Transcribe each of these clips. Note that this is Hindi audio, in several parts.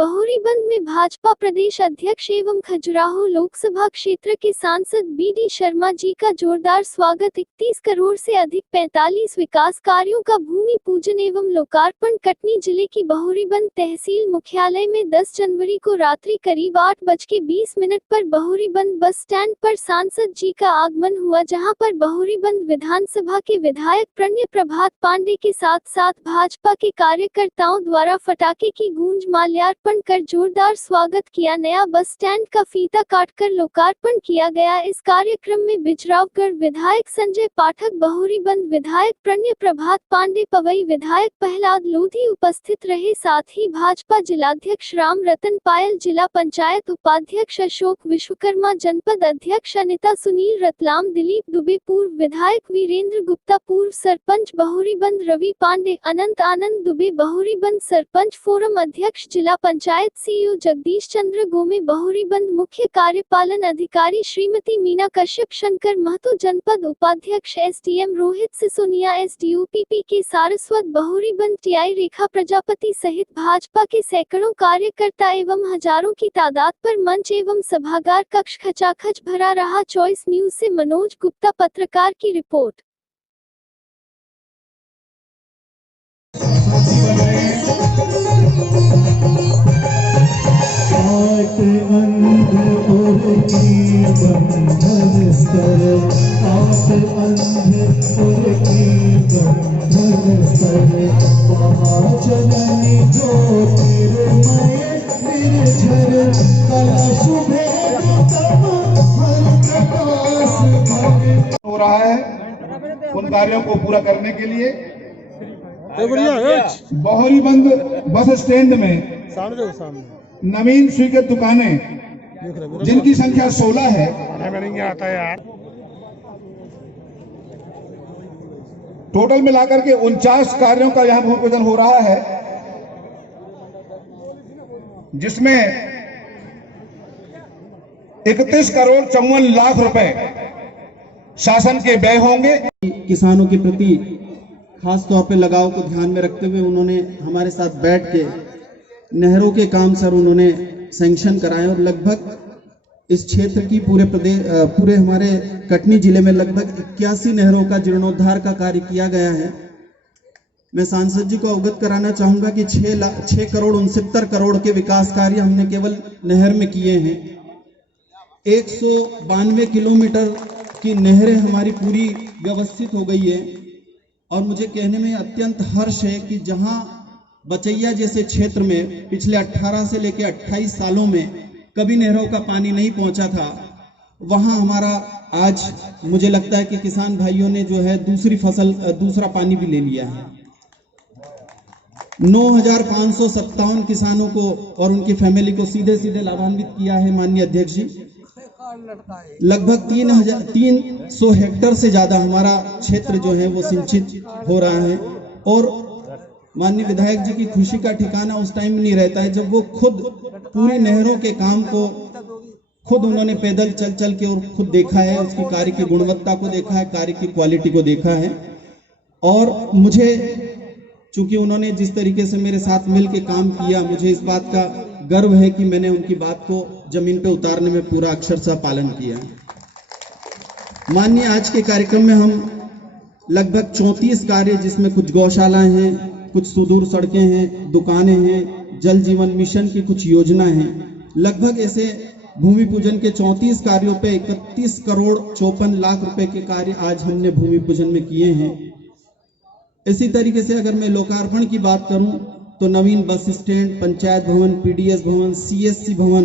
बहुरीबंद में भाजपा प्रदेश अध्यक्ष एवं खजुराहो लोकसभा क्षेत्र के सांसद बीडी शर्मा जी का जोरदार स्वागत। 31 करोड़ से अधिक 45 विकास कार्यों का भूमि पूजन एवं लोकार्पण। कटनी जिले की बहुरीबंद तहसील मुख्यालय में 10 जनवरी को रात्रि करीब 8:20 पर बहुरीबंद बस स्टैंड पर सांसद जी का आगमन हुआ, जहां पर बहुरीबंद विधानसभा के विधायक प्रणय प्रभात पांडे के साथ साथ भाजपा के कार्यकर्ताओं द्वारा पटाखे की गूंज, माल्यार्पण कर जोरदार स्वागत किया। नया बस स्टैंड का फीता काटकर लोकार्पण किया गया। इस कार्यक्रम में बिजरावगढ़ विधायक संजय पाठक, बहुरीबंद विधायक प्रणय प्रभात पांडे, पवई विधायक प्रहलाद लोधी उपस्थित रहे। साथ ही भाजपा जिलाध्यक्ष राम रतन पायल, जिला पंचायत उपाध्यक्ष अशोक विश्वकर्मा, जनपद अध्यक्ष अनिता सुनील रतलाम, दिलीप दुबे, पूर्व विधायक वीरेंद्र गुप्ता, पूर्व सरपंच बहुरीबंद रवि पांडे, अनंत आनंद दुबे, बहुरीबंद सरपंच फोरम अध्यक्ष, जिला पंचायत सीईओ जगदीश चंद्र गोमे, बहुरीबंद मुख्य कार्यपालन अधिकारी श्रीमती मीना कश्यप, शंकर महतो, जनपद उपाध्यक्ष एसडीएम रोहित सिसोनिया, एसडीओपीपी के सारस्वत, बहुरीबंद टीआई रेखा प्रजापति सहित भाजपा के सैकड़ों कार्यकर्ता एवं हजारों की तादाद पर मंच एवं सभागार कक्ष खचाखच भरा रहा। चॉइस न्यूज से मनोज गुप्ता पत्रकार की रिपोर्ट। हो रहा है उन कार्यों को पूरा करने के लिए बहुरीबंद बस स्टैंड में नवीन स्वीकृत दुकानें जिनकी संख्या 16 है, टोटल मिलाकर के 49 कार्यों का यहां भूमि पूजन हो रहा है, जिसमें 31 करोड़ 54 लाख रुपए शासन के व्यय होंगे। किसानों के प्रति खास तौर पे लगाव को ध्यान में रखते हुए उन्होंने हमारे साथ बैठ के नहरों के काम सर उन्होंने सैंक्शन कराए और लगभग इस क्षेत्र की पूरे हमारे कटनी जिले में लगभग 81 नहरों का जीर्णोद्धार का कार्य किया गया है। मैं सांसद जी को अवगत कराना चाहूंगा कि 6 करोड़ 69 करोड़ के विकास कार्य हमने केवल नहर में किए हैं। 192 किलोमीटर की नहरें हमारी पूरी व्यवस्थित हो गई है और मुझे कहने में अत्यंत हर्ष है कि जहां बचैया जैसे क्षेत्र में पिछले 18 से लेकर 28 सालों में कभी नहरों का पानी नहीं पहुंचा था, वहां हमारा आज मुझे लगता है कि किसान भाइयों ने जो है दूसरा पानी भी ले लिया है। 9,557 किसानों को और उनकी फैमिली को सीधे सीधे लाभान्वित किया है माननीय अध्यक्ष जी। लगभग 300 हेक्टेयर से ज्यादा हमारा क्षेत्र जो है वो सिंचित हो रहा है और माननीय विधायक जी की खुशी का ठिकाना उस टाइम नहीं रहता है जब वो खुद पूरी नहरों के काम को खुद उन्होंने पैदल चल के और खुद देखा है, उसकी कार्य की गुणवत्ता को देखा है, कार्य की क्वालिटी को देखा है। और मुझे चूंकि उन्होंने जिस तरीके से मेरे साथ मिल के काम किया, मुझे इस बात का गर्व है कि मैंने उनकी बात को जमीन पे उतारने में पूरा अक्षरशः पालन किया। माननीय आज के कार्यक्रम में हम लगभग 34 कार्य, जिसमें कुछ गौशालाएं हैं, कुछ सुदूर सड़कें हैं, दुकानें हैं, जल जीवन मिशन की कुछ योजनाएं हैं, लगभग ऐसे भूमि पूजन के 34 कार्यों पे 31 करोड़ 54 लाख रुपए के कार्य आज हमने भूमि पूजन में किए हैं। इसी तरीके से अगर मैं लोकार्पण की बात करूं तो नवीन बस स्टैंड, पंचायत भवन, पीडीएस भवन, सीएससी भवन,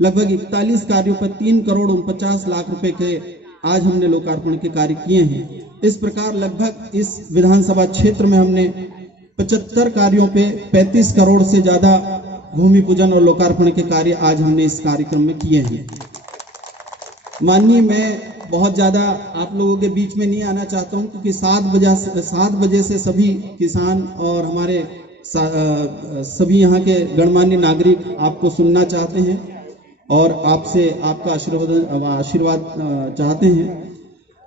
लगभग 41 कार्यों पर 3 करोड़ 49 लाख रुपए के आज हमने लोकार्पण के कार्य किए हैं। इस प्रकार लगभग इस विधानसभा क्षेत्र में हमने 75 कार्यों पे 35 करोड़ से ज्यादा भूमि पूजन और लोकार्पण के कार्य आज हमने इस कार्यक्रम में किए हैं। माननीय, मैं बहुत ज्यादा आप लोगों के बीच में नहीं आना चाहता हूं क्योंकि 7 बजे से सभी किसान और हमारे सभी यहाँ के गणमान्य नागरिक आपको सुनना चाहते हैं और आपसे आपका आशीर्वाद चाहते हैं।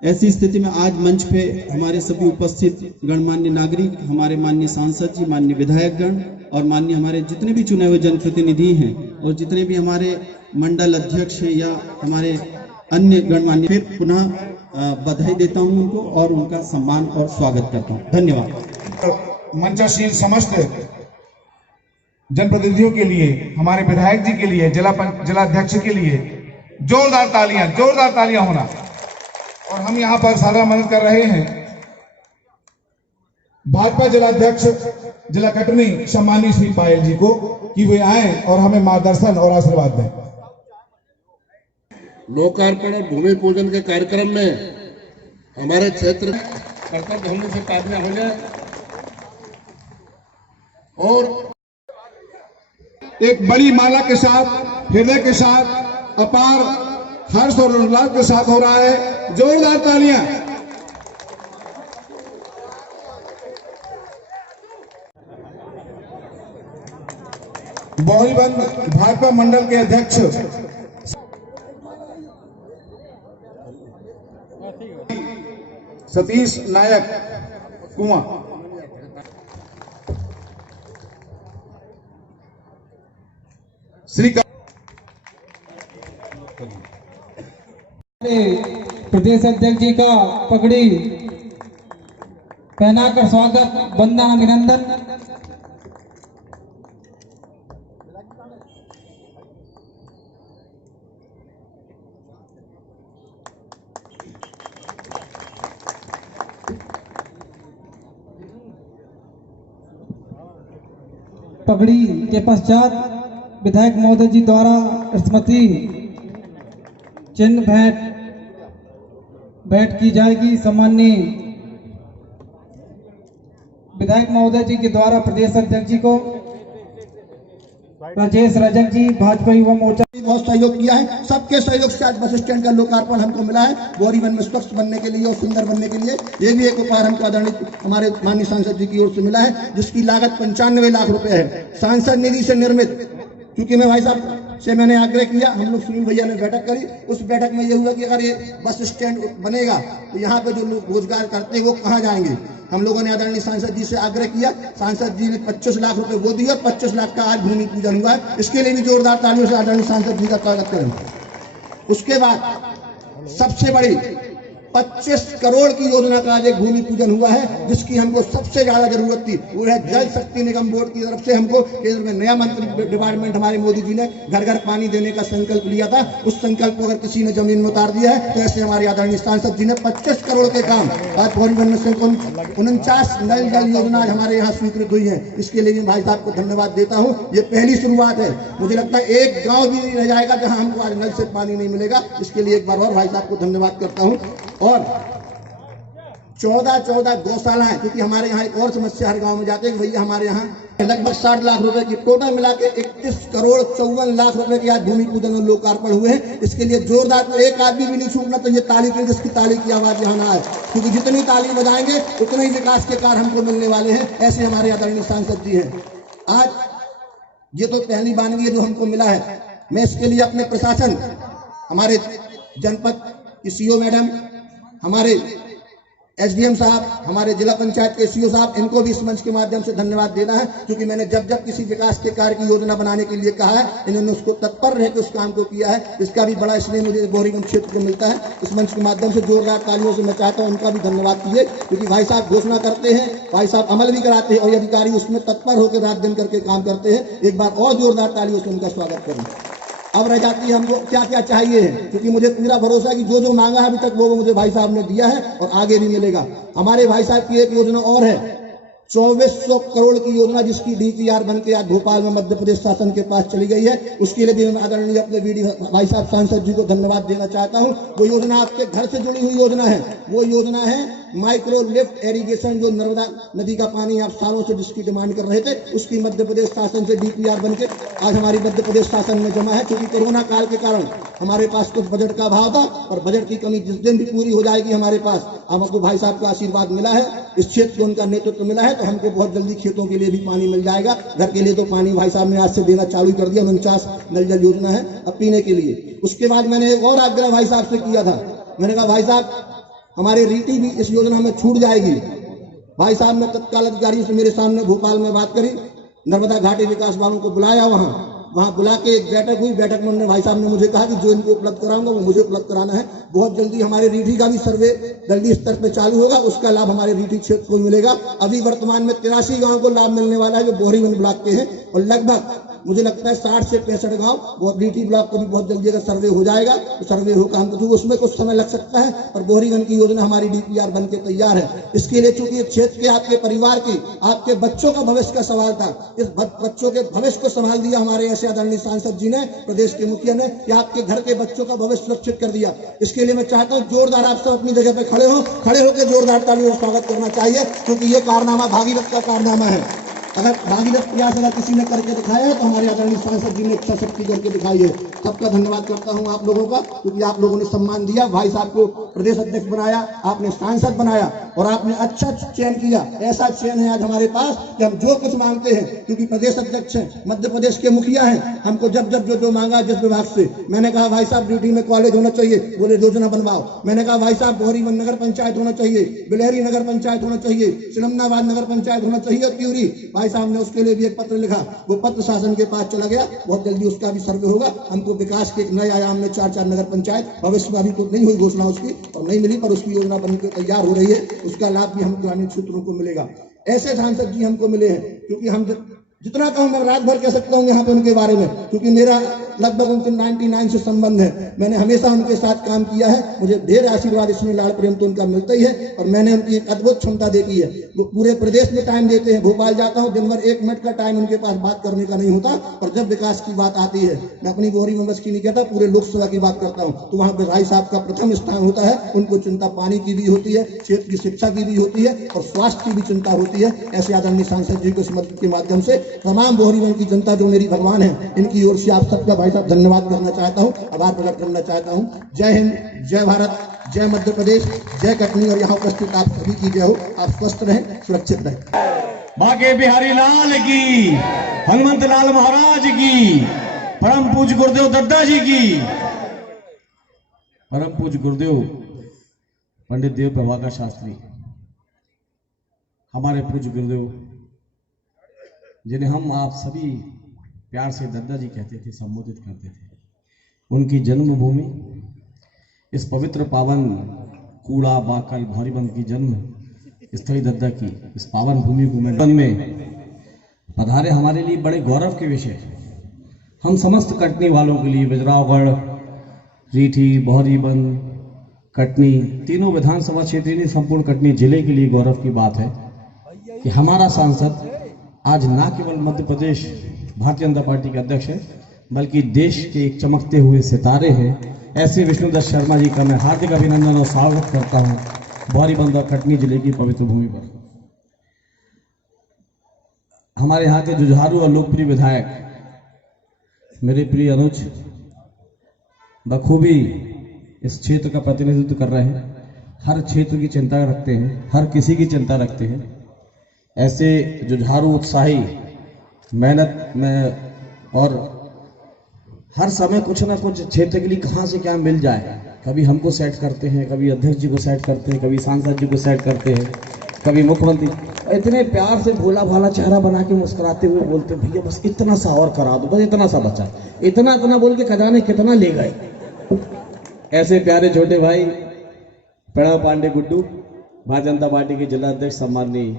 ऐसी स्थिति में आज मंच पे हमारे सभी उपस्थित गणमान्य नागरिक, हमारे माननीय सांसद जी, माननीय विधायकगण और माननीय हमारे जितने भी चुने हुए जनप्रतिनिधि हैं और जितने भी हमारे मंडल अध्यक्ष हैं या हमारे अन्य गणमान्य, फिर पुनः बधाई देता हूं उनको और उनका सम्मान और स्वागत करता हूं। धन्यवाद। मंचासीन समस्त जनप्रतिनिधियों के लिए, हमारे विधायक जी के लिए, जिलाध्यक्ष के लिए जोरदार तालियां होना। और हम यहाँ पर सादर मदद कर रहे हैं भाजपा जिलाध्यक्ष जिला कटनी सम्मानीय श्री पायल जी को कि वे आए और हमें मार्गदर्शन और आशीर्वाद दें। लोकार्पण और भूमि पूजन के कार्यक्रम में हमारे क्षेत्र कर्तव्य होने से तालियां हो जाए और एक बड़ी माला के साथ, हृदय के साथ, अपार हर्ष और उल्लास के साथ हो रहा है। जोरदार तालियां। बोरीबंद भाजपा मंडल के अध्यक्ष सतीश नायक कुआं, श्री प्रदेश अध्यक्ष जी का पगड़ी पहनाकर स्वागत, वंदना, अभिनंदन। पगड़ी के पश्चात विधायक महोदय जी द्वारा स्मृति चिन्ह भेंट की जाएगी। सम्माननीय विधायक महोदय जी के द्वारा प्रदेश अध्यक्ष जी को राजेश रजक जी भाजपा युवा मोर्चा बहुत सहयोग किया है। सबके सहयोग से आज बस स्टैंड का लोकार्पण हमको मिला है, बोरीबंद में स्वच्छ बनने के लिए और सुंदर बनने के लिए। ये भी एक उपहार हमको आदरणीय हमारे माननीय सांसद जी की ओर से मिला है, जिसकी लागत 95 लाख रुपए है, सांसद निधि से निर्मित। क्योंकि मैं भाई साहब से मैंने आग्रह किया, हम लोग सुनील भैया ने बैठक करी, उस बैठक में ये हुआ कि अगर ये बस स्टैंड बनेगा तो यहाँ पे जो लोग रोजगार करते हैं वो कहाँ जाएंगे। हम लोगों ने आदरणीय सांसद जी से आग्रह किया, सांसद जी ने 25 लाख रुपए वो दिए और 25 लाख का आज भूमि पूजन हुआ है। इसके लिए भी जोरदार तालियों से आदरणीय सांसद जी का स्वागत करें। उसके बाद सबसे बड़ी 25 करोड़ की योजना का आज एक भूमि पूजन हुआ है, जिसकी हमको सबसे ज्यादा जरूरत थी। वो है जल शक्ति निगम बोर्ड की तरफ से हमको केंद्र में नया मंत्री डिपार्टमेंट हमारे मोदी जी ने घर घर पानी देने का संकल्प लिया था। उस संकल्प को अगर किसी ने जमीन में उतार दिया है तो ऐसे हमारे आदरणीय सांसद जी ने 25 करोड़ के काम आज बोरीबंद से 49 नल जल योजना हमारे यहाँ स्वीकृत हुई है। इसके लिए मैं भाई साहब को धन्यवाद देता हूँ। ये पहली शुरुआत है, मुझे लगता है एक गाँव भी नहीं रह जाएगा जहाँ हमको आज नल से पानी नहीं मिलेगा। इसके लिए एक बार और भाई साहब को धन्यवाद करता हूँ। और 14 गौशालाएं, क्योंकि हमारे यहाँ एक और समस्या हर गांव में जाते हैं भैया हमारे यहाँ लगभग 60 लाख रुपए की टोटल मिला के 31 करोड़ 54 लाख रुपए की आज भूमि पूजन और लोकार्पण हुए हैं। इसके लिए जोरदार, तो एक आदमी भी नहीं छूटना चाहिए ताली के, जिसकी ताली की आवाज यहाँ ना आए, क्योंकि जितनी ताली बजाएंगे उतने ही विकास के कार्य हमको मिलने वाले हैं। ऐसे हमारे आदरणीय सांसद जी हैं। आज ये तो पहली बानगी है जो हमको मिला है। मैं इसके लिए अपने प्रशासन, हमारे जनपद की सीओ मैडम, हमारे एसडीएम साहब, हमारे जिला पंचायत के सीओ साहब, इनको भी इस मंच के माध्यम से धन्यवाद देना है, क्योंकि मैंने जब किसी विकास के कार्य की योजना बनाने के लिए कहा है, इन्होंने उसको तत्पर रह के उस काम को किया है। इसका भी बड़ा इसलिए मुझे बोरीबंद क्षेत्र को मिलता है। इस मंच के माध्यम से जोरदार तालियों से मैं चाहता हूँ उनका भी धन्यवाद कीजिए, क्योंकि भाई साहब घोषणा करते हैं, भाई साहब अमल भी कराते हैं और अधिकारी उसमें तत्पर होकर रात दिन करके काम करते हैं। एक बार और जोरदार तालियों से उनका स्वागत करें। अब रह जाती है हमको क्या क्या चाहिए है, क्योंकि मुझे पूरा भरोसा है कि जो जो मांगा है अभी तक वो मुझे भाई साहब ने दिया है और आगे भी मिलेगा। हमारे भाई साहब की एक योजना और है, 2400 करोड़ की योजना, जिसकी डीपीआर बन के आज भोपाल में मध्य प्रदेश शासन के पास चली गई है। उसके लिए भी मैं आदरणीय अपने भाई साहब सांसद जी को धन्यवाद देना चाहता हूं। वो योजना आपके घर से जुड़ी हुई योजना है। वो योजना है माइक्रो लिफ्ट एरीगेशन, जो नर्मदा नदी का पानी आप सालों से जिसकी डिमांड कर रहे थे, उसकी मध्य प्रदेश शासन से डीपीआर बनके आज हमारी मध्य प्रदेश शासन में जमा है। क्योंकि कोरोना काल के कारण हमारे पास कुछ बजट का अभाव था और बजट की कमी जिस दिन भी पूरी हो जाएगी हमारे पास, हमको भाई साहब का आशीर्वाद मिला है, इस क्षेत्र को उनका नेतृत्व मिला है, तो हमको बहुत जल्दी खेतों के लिए भी पानी मिल जाएगा। घर के लिए तो पानी भाई साहब ने आज से देना चालू कर दिया, 49 नल जल योजना है अब पीने के लिए। उसके बाद मैंने एक और आग्रह भाई साहब से किया था, मैंने कहा भाई साहब हमारी रीति भी इस योजना में छूट जाएगी। भाई साहब ने तत्काल अधिकारियों से मेरे सामने भोपाल में बात करी, नर्मदा घाटी विकास वालों को बुलाया, वहां बुला के एक बैठक हुई। बैठक में उन्होंने भाई साहब ने मुझे कहा कि जो इनको उपलब्ध कराऊंगा वो मुझे उपलब्ध कराना है। बहुत जल्दी हमारे रीठी का भी सर्वे दलदली स्तर पर चालू होगा, उसका लाभ हमारे रीठी क्षेत्र को मिलेगा। अभी वर्तमान में 83 गांव को लाभ मिलने वाला है जो बोहरीवन ब्लॉक के हैं, और लगभग मुझे लगता है 60 से 65 गांव रीठी ब्लॉक को भी बहुत जल्दी अगर सर्वे हो जाएगा तो सर्वे होगा हमको, तो उसमें कुछ समय लग सकता है, और बोहरीवन की योजना हमारी DPR बन के तैयार है। इसके लिए चूंकि क्षेत्र के आपके परिवार की, आपके बच्चों का भविष्य का सवाल था, इस बच्चों के भविष्य को संभाल दिया हमारे ऐसे आदरणीय सांसद जी ने, प्रदेश के मुखिया ने, कि आपके घर के बच्चों का भविष्य सुरक्षित कर दिया। इसके लिए मैं चाहता हूँ जोरदार आप सब अपनी जगह पे खड़े होकर जोरदार तालियों से स्वागत करना चाहिए, क्योंकि ये कारनामा भागीरथ का कारनामा है। अगर भागीरथ प्रयास अगर किसी ने करके दिखाया है तो हमारे आदरणीय सांसद जी ने इच्छा शक्ति करके दिखाई है। सबका धन्यवाद करता हूं आप लोगों का, क्योंकि आप लोगों ने सम्मान दिया, भाई साहब को प्रदेश अध्यक्ष बनाया, आपने सांसद बनाया, और आपने अच्छा चयन किया। ऐसा चयन है आज हमारे पास कि हम जो कुछ मांगते हैं, क्योंकि प्रदेश अध्यक्ष हैं, मध्य प्रदेश के मुखिया हैं, हमको जब जो मांगा जिस विभाग से, मैंने कहा भाई साहब ड्यूटी में कॉलेज होना चाहिए, बोले योजना बनवाओ। मैंने कहा भाई साहब बोहरीवन नगर पंचायत होना चाहिए, बिलहरी नगर पंचायत होना चाहिए, सिलमनाबाद नगर पंचायत होना चाहिए, और प्यूरी। भाई साहब ने उसके लिए भी एक पत्र लिखा, वो पत्र शासन के पास चला गया, बहुत जल्दी उसका भी सर्वे होगा। हमको विकास के एक नए आयाम में 4 नगर पंचायत, भविष्य में अभी तो नहीं हुई घोषणा उसकी और नहीं मिली, पर उसकी योजना बनकर तैयार हो रही है, उसका लाभ भी हम ग्रामीण क्षेत्रों को मिलेगा। ऐसे सांसद जी हमको मिले हैं, क्योंकि हम जितना कहूं मैं रात भर कह सकता हूं यहाँ पे उनके बारे में, क्योंकि मेरा लगभग उनसे 99 से संबंध है। मैंने हमेशा उनके साथ काम किया है, मुझे ढेर आशीर्वाद इसमें लाड़ प्रेम तो उनका मिलता ही है, और मैंने उनकी एक अद्भुत क्षमता देखी है। वो पूरे प्रदेश में टाइम देते हैं। भोपाल जाता हूँ, दिन भर 1 मिनट का टाइम उनके पास बात करने का नहीं होता, और जब विकास की बात आती है, मैं अपनी बोहरीवन बस की नहीं कहता, पूरे लोकसभा की बात करता हूँ, तो वहाँ पे भाई साहब का प्रथम स्थान होता है। उनको चिंता पानी की भी होती है, क्षेत्र की शिक्षा की भी होती है, और स्वास्थ्य की भी चिंता होती है। ऐसे आदरणीय सांसद जी को इस मदद के माध्यम से तमाम बोहरीवन की जनता जो मेरी भगवान है, इनकी ओर से आप सबका भाई साहब धन्यवाद करना चाहता हूं, आभार प्रकट करना चाहता हूं। जय हिंद, जय भारत, जय मध्य प्रदेश, जय कटनी, और यहाँ उपस्थित आप सभी की जय हो। आप स्वस्थ रहें, सुरक्षित रहें। बाके बिहारी लाल की, हनुमंत लाल महाराज की, परम पूज्य गुरुदेव दद्दा जी की, परम पूज्य गुरुदेव पंडित देव प्रभाकर शास्त्री, हमारे पूज्य गुरुदेव जिन्हें हम आप सभी प्यार से दद्दा जी कहते थे, संबोधित करते थे, उनकी जन्मभूमि, इस पवित्र पावन कूड़ा बाकल बोहरीवन की जन्म स्थली दद्दा की इस पावन भूमि को में पधारे हमारे लिए बड़े गौरव के विषय। हम समस्त कटनी वालों के लिए, बिजरावगढ़, रीठी, बोहरीवन, कटनी, तीनों विधानसभा क्षेत्र, संपूर्ण कटनी जिले के लिए गौरव की बात है कि हमारा सांसद आज ना केवल मध्य प्रदेश भारतीय जनता पार्टी के अध्यक्ष है, बल्कि देश के एक चमकते हुए सितारे हैं। ऐसे विष्णुदत्त शर्मा जी का मैं हार्दिक अभिनंदन और स्वागत करता हूं बोहरीवन और कटनी जिले की पवित्र भूमि पर। हमारे यहाँ के जुझारू और लोकप्रिय विधायक मेरे प्रिय अनुज बखूबी इस क्षेत्र का प्रतिनिधित्व कर रहे हैं, हर क्षेत्र की चिंता रखते हैं, हर किसी की चिंता रखते हैं। ऐसे जुझारू, उत्साही, मेहनत में और हर समय कुछ ना कुछ क्षेत्र के लिए कहाँ से क्या मिल जाए, कभी हमको सेट करते हैं, कभी अध्यक्ष जी को सेट करते हैं, कभी सांसद जी को सेट करते हैं, कभी मुख्यमंत्री। इतने प्यार से भोला भाला चेहरा बना के मुस्कुराते हुए बोलते, भैया बस इतना सा और करा दो, बस इतना सा बचा, इतना बोल के खजाने कितना ले गए। ऐसे प्यारे छोटे भाई प्रणव पांडे गुड्डू, भारतीय जनता पार्टी के जिला अध्यक्ष सम्माननीय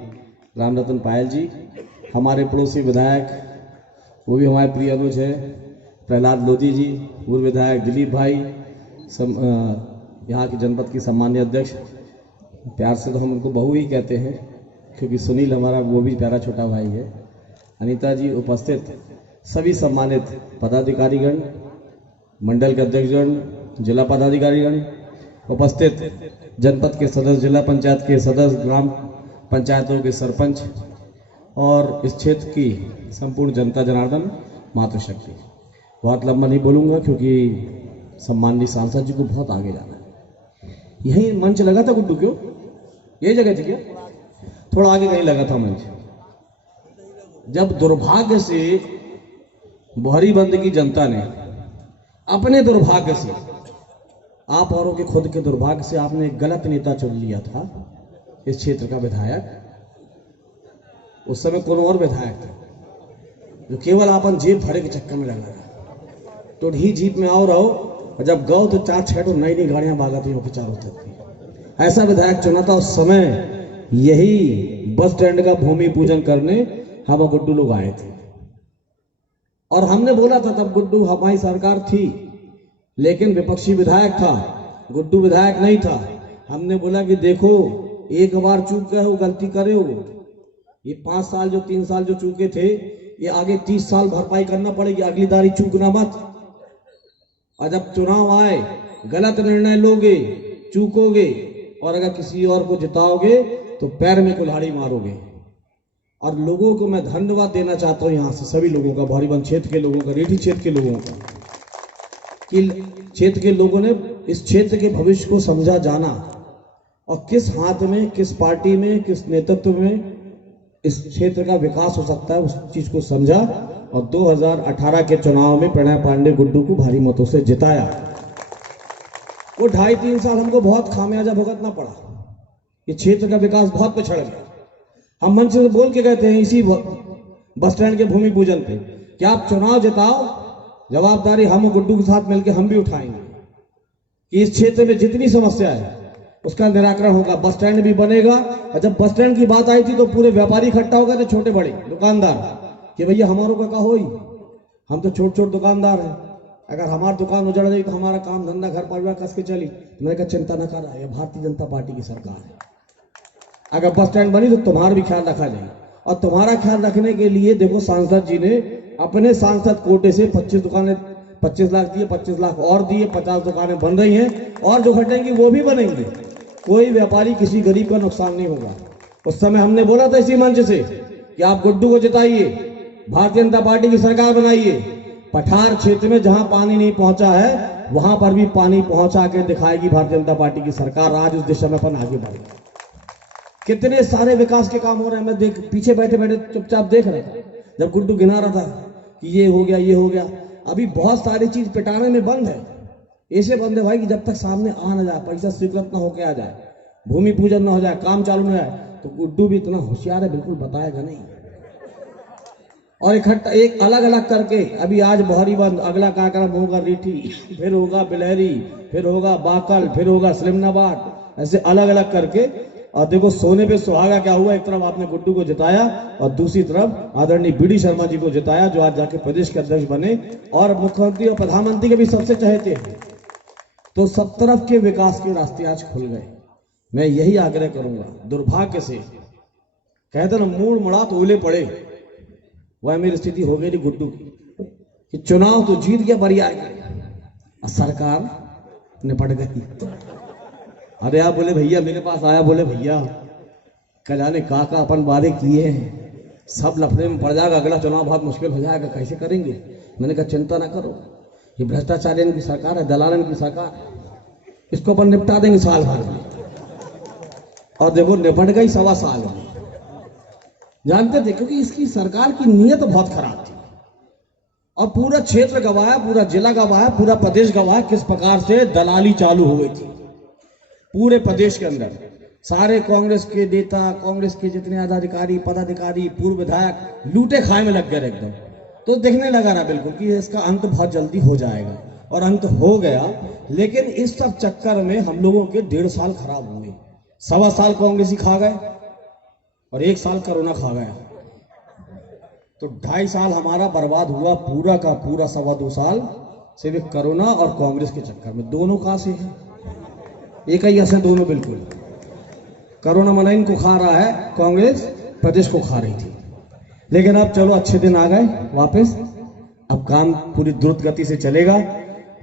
रामरतन पायल जी, हमारे पड़ोसी विधायक, वो भी हमारे प्रिय अनुज है, प्रहलाद लोधी जी, पूर्व विधायक दिलीप भाई, यहाँ की जनपद की सम्मानीय अध्यक्ष, प्यार से तो हम उनको बहू ही कहते हैं, क्योंकि सुनील हमारा वो भी प्यारा छोटा भाई है, अनीता जी, उपस्थित सभी सम्मानित पदाधिकारीगण, मंडल के अध्यक्षगण, जिला पदाधिकारीगण, उपस्थित जनपद के सदस्य, जिला पंचायत के सदस्य, ग्राम पंचायतों के सरपंच और इस क्षेत्र की संपूर्ण जनता जनार्दन, मातृशक्ति। बहुत लंबा नहीं बोलूंगा क्योंकि सम्माननीय सांसद जी को बहुत आगे जाना है। यही मंच लगा था गुड्डू, क्यों यही जगह थी क्या? थोड़ा आगे कहीं लगा था मंच। जब दुर्भाग्य से बोहरीवन की जनता ने अपने दुर्भाग्य से, आप औरों के खुद के दुर्भाग्य से, आपने एक गलत नेता चुन लिया था इस क्षेत्र का विधायक। उस समय कौन और विधायक थे, जो केवल अपन जेब भरे के चक्कर में लगा रहा। तो ही जीप में आओ रहो, और जब गओ तो 4-6 तो नई नई गाड़ियां भागती हो चारों तरफ। ऐसा विधायक चुना था उस समय। यही बस स्टैंड का भूमि पूजन करने हम गुड्डू लोग आए थे, और हमने बोला था तब गुड्डू हमारी सरकार थी, लेकिन विपक्षी विधायक था, गुड्डू विधायक नहीं था। हमने बोला कि देखो, एक बार चूक गए हो, गलती करे हो, ये 5 साल जो 3 साल जो चूके थे, ये आगे 30 साल भरपाई करना पड़ेगी, अगली दारी चूकना मत। और जब चुनाव आए, गलत निर्णय लोगे, चूकोगे, और अगर किसी और को जिताओगे तो पैर में कुल्हाड़ी मारोगे। और लोगों को मैं धन्यवाद देना चाहता हूं यहां से, सभी लोगों का, भौरीबंद क्षेत्र के लोगों का, रेठी क्षेत्र के लोगों का, कि क्षेत्र के लोगों ने इस क्षेत्र के भविष्य को समझा जाना, और किस हाथ में, किस पार्टी में, किस नेतृत्व में इस क्षेत्र का विकास हो सकता है, उस चीज को समझा। और 2018 के चुनाव में प्रणय पांडे गुड्डू को भारी मतों से जिताया। वो 2.5-3 साल हमको बहुत खामियाजा भुगतना पड़ा, ये क्षेत्र का विकास बहुत पिछड़ गया। हम मंच से बोल के गए थे इसी बस स्टैंड के भूमि पूजन पे कि आप चुनाव जिताओ, जवाबदारी हम गुड्डू के साथ मिलकर हम भी उठाएंगे कि इस क्षेत्र में जितनी समस्या है उसका निराकरण होगा, बस स्टैंड भी बनेगा। और जब बस स्टैंड की बात आई थी तो पूरे व्यापारी इकट्ठा हो गए थे, छोटे बड़े दुकानदार, कि भैया हमारों का हो ही, हम तो छोटे दुकानदार हैं, अगर हमारी दुकान उजड़ गई तो हमारा काम धंधा घर परिवार कस के चली। मैंने कहा चिंता न कर, ये भारतीय जनता पार्टी की सरकार है, अगर बस स्टैंड बनी तो तुम्हारा भी ख्याल रखा जाए। और तुम्हारा ख्याल रखने के लिए देखो, सांसद जी ने अपने सांसद कोटे से 25 दुकानें, 25 लाख दिए, 25 लाख और दिए, 50 दुकानें बन रही हैं, और जो घटेंगी वो भी बनेंगी। कोई व्यापारी, किसी गरीब का नुकसान नहीं होगा। उस समय हमने बोला था इसी मंच से कि आप गुड्डू को जिताइए, भारतीय जनता पार्टी की सरकार बनाइए। पठार क्षेत्र में जहां पानी नहीं पहुंचा है वहां पर भी पानी पहुंचा के दिखाएगी भारतीय जनता पार्टी की सरकार। आज उस दिशा में अपन आगे बढ़े। कितने सारे विकास के काम हो रहे हैं, मैं देख पीछे बैठे बैठे चुपचाप देख रहा था जब गुड्डू गिना रहा था कि ये हो गया, ये हो गया। अभी बहुत सारी चीज पिटाने में बंद है, ऐसे बंद है भाई कि जब तक सामने आ न जाए, पैसा स्वीकृत न होके आ जाए, भूमि पूजन न हो जाए, काम चालू न जाए, तो गुड्डू भी इतना होशियार है, बिल्कुल बताएगा नहीं। और इकट्ठा एक अलग अलग करके, अभी आज भौरीबंद, अगला कार्यक्रम होगा रीठी, फिर होगा बिलहरी, फिर होगा बाकल, फिर होगा सलिमनाबाद, ऐसे अलग अलग करके। और देखो सोने पे सुहागा क्या हुआ, एक तरफ आपने गुड्डू को जिताया और दूसरी तरफ आदरणीय बीडी शर्मा जी को जिताया, जो आज जाके प्रदेश के अध्यक्ष बने और मुख्यमंत्री और प्रधानमंत्री के भी सबसे चहेते हैं। तो सब तरफ के विकास के रास्ते आज खुल गए। मैं यही आग्रह करूंगा, दुर्भाग्य से कहते ना मूड मुड़ा तो ओले पड़े, वह मेरी स्थिति हो गई गुड्डू की कि चुनाव तो जीत गया, बढ़िया और सरकार निपट गई। अरे आप बोले भैया, मेरे पास आया, बोले भैया कल जाने का अपन वादे किए हैं, सब लफड़े में पड़ जाएगा, अगला चुनाव बहुत मुश्किल हो जाएगा, कैसे करेंगे। मैंने कहा चिंता ना करो, ये भ्रष्टाचारियों की सरकार है, दलालन की सरकार, इसको अपन निपटा देंगे साल भर में। और देखो निपट गई 1.25 साल में। जानते थे क्योंकि इसकी सरकार की नीयत बहुत खराब थी, और पूरा क्षेत्र गवाया, पूरा जिला गवाया, पूरा प्रदेश गवाया किस प्रकार से दलाली चालू हो गई थी पूरे प्रदेश के अंदर। सारे कांग्रेस के नेता, कांग्रेस के जितने अधिकारी, पदाधिकारी, पूर्व विधायक लूटे खाए में लग गए एकदम। तो देखने लगा ना बिल्कुल कि इसका अंत बहुत जल्दी हो जाएगा, और अंत हो गया। लेकिन इस सब चक्कर में हम लोगों के 1.5 साल खराब हुए। 1.25 साल कांग्रेस ही खा गए और 1 साल कोरोना खा गया, तो 2.5 साल हमारा बर्बाद हुआ पूरा का पूरा। 2.25 साल सिर्फ कोरोना और कांग्रेस के चक्कर में। दोनों कहां से है, एक ही असर, दोनों बिल्कुल। कोरोना मनाइन को खा रहा है, कांग्रेस प्रदेश को खा रही थी। लेकिन अब चलो अच्छे दिन आ गए वापस, अब काम पूरी द्रुत गति से चलेगा।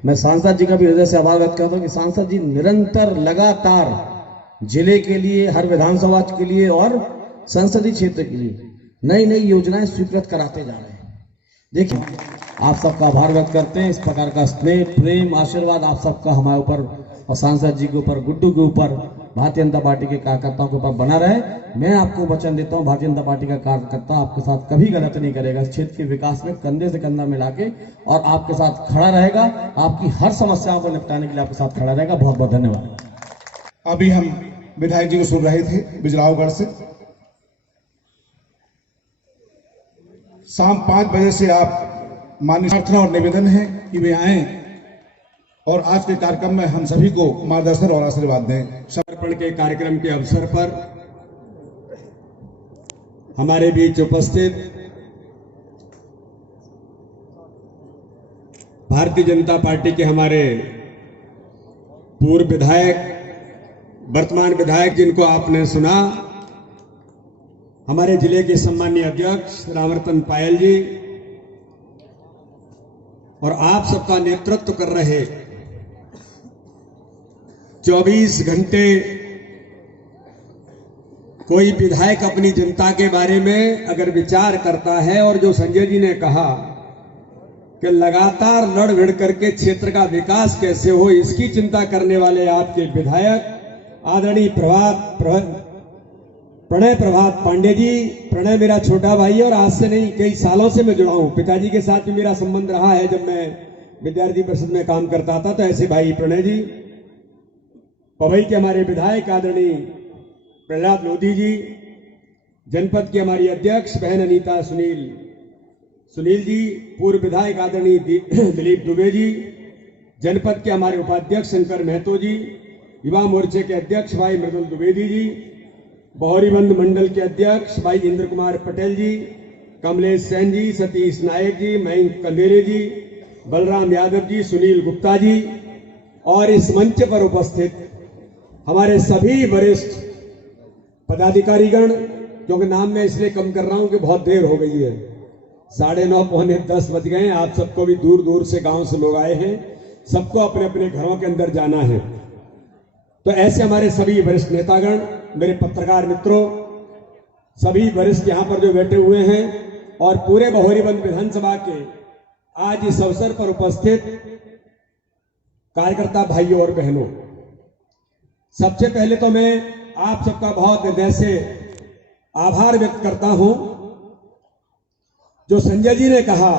मैं सांसद जी का भी हृदय से आभार व्यक्त करता हूं कि सांसद जी निरंतर लगातार जिले के लिए, हर विधानसभा के लिए और संसदीय क्षेत्र के लिए नई नई योजनाएं स्वीकृत कराते जा रहे हैं। देखिए, आप सबका आभार व्यक्त करते हैं। इस प्रकार का स्नेह, प्रेम, आशीर्वाद आप सबका हमारे ऊपर और सांसद जी के ऊपर, गुड्डू के ऊपर, भारतीय जनता पार्टी के कार्यकर्ताओं के ऊपर बना रहे। मैं आपको वचन देता हूं, भारतीय जनता पार्टी का कार्यकर्ता आपके साथ कभी गलत नहीं करेगा। इस क्षेत्र के विकास में कंधे से कंधा मिला के और आपके साथ खड़ा रहेगा, आपकी हर समस्याओं को निपटाने के लिए आपके साथ खड़ा रहेगा। बहुत बहुत धन्यवाद। अभी हम विधायक जी को सुन रहे थे बिजरावगढ़ से। शाम 5 बजे से आप माननीय प्रार्थना और निवेदन है कि वे आएं और आज के कार्यक्रम में हम सभी को मार्गदर्शन और आशीर्वाद दें। समर्पण के कार्यक्रम के अवसर पर हमारे बीच उपस्थित भारतीय जनता पार्टी के हमारे पूर्व विधायक, वर्तमान विधायक जिनको आपने सुना, हमारे जिले के सम्मानीय अध्यक्ष रामरतन पायल जी, और आप सबका नेतृत्व कर रहे 24 घंटे कोई विधायक अपनी जनता के बारे में अगर विचार करता है, और जो संजय जी ने कहा कि लगातार लड़ भिड़ करके क्षेत्र का विकास कैसे हो, इसकी चिंता करने वाले आपके विधायक आदरणीय प्रणय प्रभात पांडे जी। प्रणय मेरा छोटा भाई है और आज से नहीं, कई सालों से मैं जुड़ा हूं। पिताजी के साथ भी मेरा संबंध रहा है जब मैं विद्यार्थी परिषद में काम करता था, तो ऐसे भाई प्रणय जी। पवई के हमारे विधायक आदरणीय प्रहलाद लोधी जी, जनपद के हमारी अध्यक्ष बहन अनीता सुनील जी, पूर्व विधायक आदरणीय दिलीप दुबे जी, जनपद के हमारे उपाध्यक्ष शंकर महतो जी, युवा मोर्चे के अध्यक्ष भाई मृदुल द्विवेदी जी, बहौरीबंद मंडल के अध्यक्ष भाई इंद्र कुमार पटेल जी, कमलेश सेन जी, सतीश नायक जी, मयंक कंदेरे जी, बलराम यादव जी, सुनील गुप्ता जी, और इस मंच पर उपस्थित हमारे सभी वरिष्ठ पदाधिकारीगण, क्योंकि नाम मैं इसलिए कम कर रहा हूं कि बहुत देर हो गई है, 9:30 पौने 10 बज गए। आप सबको भी दूर दूर से गांव से लोग आए हैं, सबको अपने अपने घरों के अंदर जाना है। तो ऐसे हमारे सभी वरिष्ठ नेतागण, मेरे पत्रकार मित्रों, सभी वरिष्ठ यहां पर जो बैठे हुए हैं, और पूरे बहौरीबंद विधानसभा के आज इस अवसर पर उपस्थित कार्यकर्ता भाइयों और बहनों, सबसे पहले तो मैं आप सबका बहुत हृदय से आभार व्यक्त करता हूं। जो संजय जी ने कहा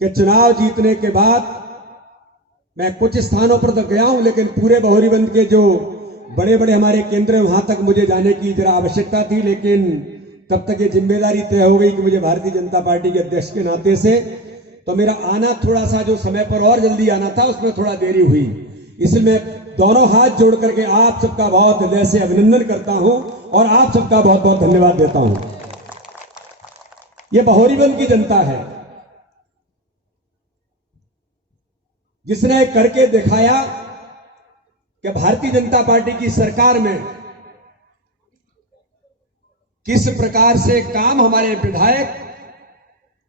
कि चुनाव जीतने के बाद मैं कुछ स्थानों पर तो गया हूं, लेकिन पूरे बहौरीबंद के जो बड़े बड़े हमारे केंद्र हैं वहां तक मुझे जाने की जरा आवश्यकता थी, लेकिन तब तक ये जिम्मेदारी तय हो गई कि मुझे भारतीय जनता पार्टी के अध्यक्ष के नाते से तो मेरा आना थोड़ा सा, जो समय पर और जल्दी आना था उसमें थोड़ा देरी हुई। इसलिए मैं दोनों हाथ जोड़ करके आप सबका बहुत हृदय से अभिनंदन करता हूं और आप सबका बहुत बहुत धन्यवाद देता हूं। ये बहौरीबंद की जनता है जिसने करके दिखाया कि भारतीय जनता पार्टी की सरकार में किस प्रकार से काम हमारे विधायक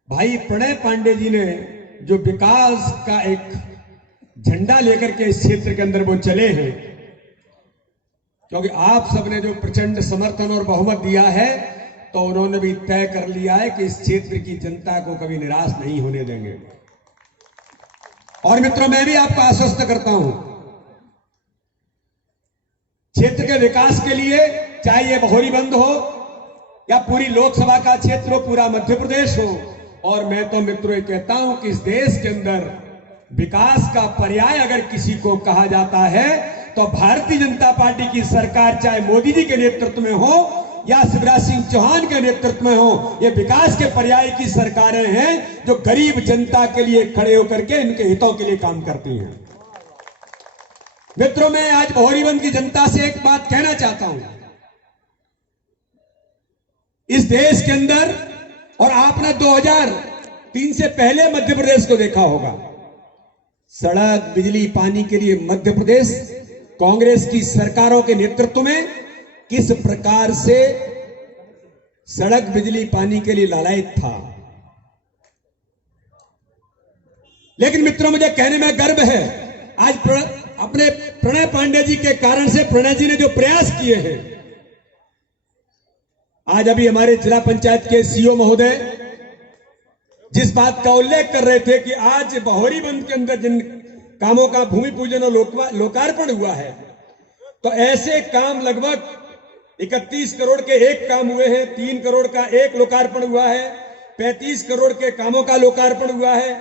भाई प्रणय पांडे जी ने जो विकास का एक झंडा लेकर के इस क्षेत्र के अंदर वो चले हैं, क्योंकि आप सबने जो प्रचंड समर्थन और बहुमत दिया है, तो उन्होंने भी तय कर लिया है कि इस क्षेत्र की जनता को कभी निराश नहीं होने देंगे। और मित्रों, मैं भी आपको आश्वस्त करता हूं, क्षेत्र के विकास के लिए, चाहे ये बहौरीबंद हो या पूरी लोकसभा का क्षेत्र हो, पूरा मध्य प्रदेश हो, और मैं तो मित्रों ये कहता हूं कि इस देश के अंदर विकास का पर्याय अगर किसी को कहा जाता है तो भारतीय जनता पार्टी की सरकार, चाहे मोदी जी के नेतृत्व में हो या शिवराज सिंह चौहान के नेतृत्व में हो, ये विकास के पर्याय की सरकारें हैं जो गरीब जनता के लिए खड़े होकर के इनके हितों के लिए काम करती हैं। मित्रों, मैं आज बहौरीबंद की जनता से एक बात कहना चाहता हूं। इस देश के अंदर, और आपने 2003 से पहले मध्य प्रदेश को देखा होगा, सड़क, बिजली, पानी के लिए मध्य प्रदेश कांग्रेस की सरकारों के नेतृत्व में किस प्रकार से सड़क, बिजली, पानी के लिए लालायित था। लेकिन मित्रों, मुझे कहने में गर्व है, आज अपने प्रणय पांडे जी के कारण से, प्रणय जी ने जो प्रयास किए हैं, आज अभी हमारे जिला पंचायत के सीओ महोदय जिस बात का उल्लेख कर रहे थे कि आज बहौरीबंद के अंदर जिन कामों का भूमि पूजन और लोकार्पण हुआ है, तो ऐसे काम लगभग 31 करोड़ के एक काम हुए हैं, 3 करोड़ का एक लोकार्पण हुआ है, 35 करोड़ के कामों का लोकार्पण हुआ है,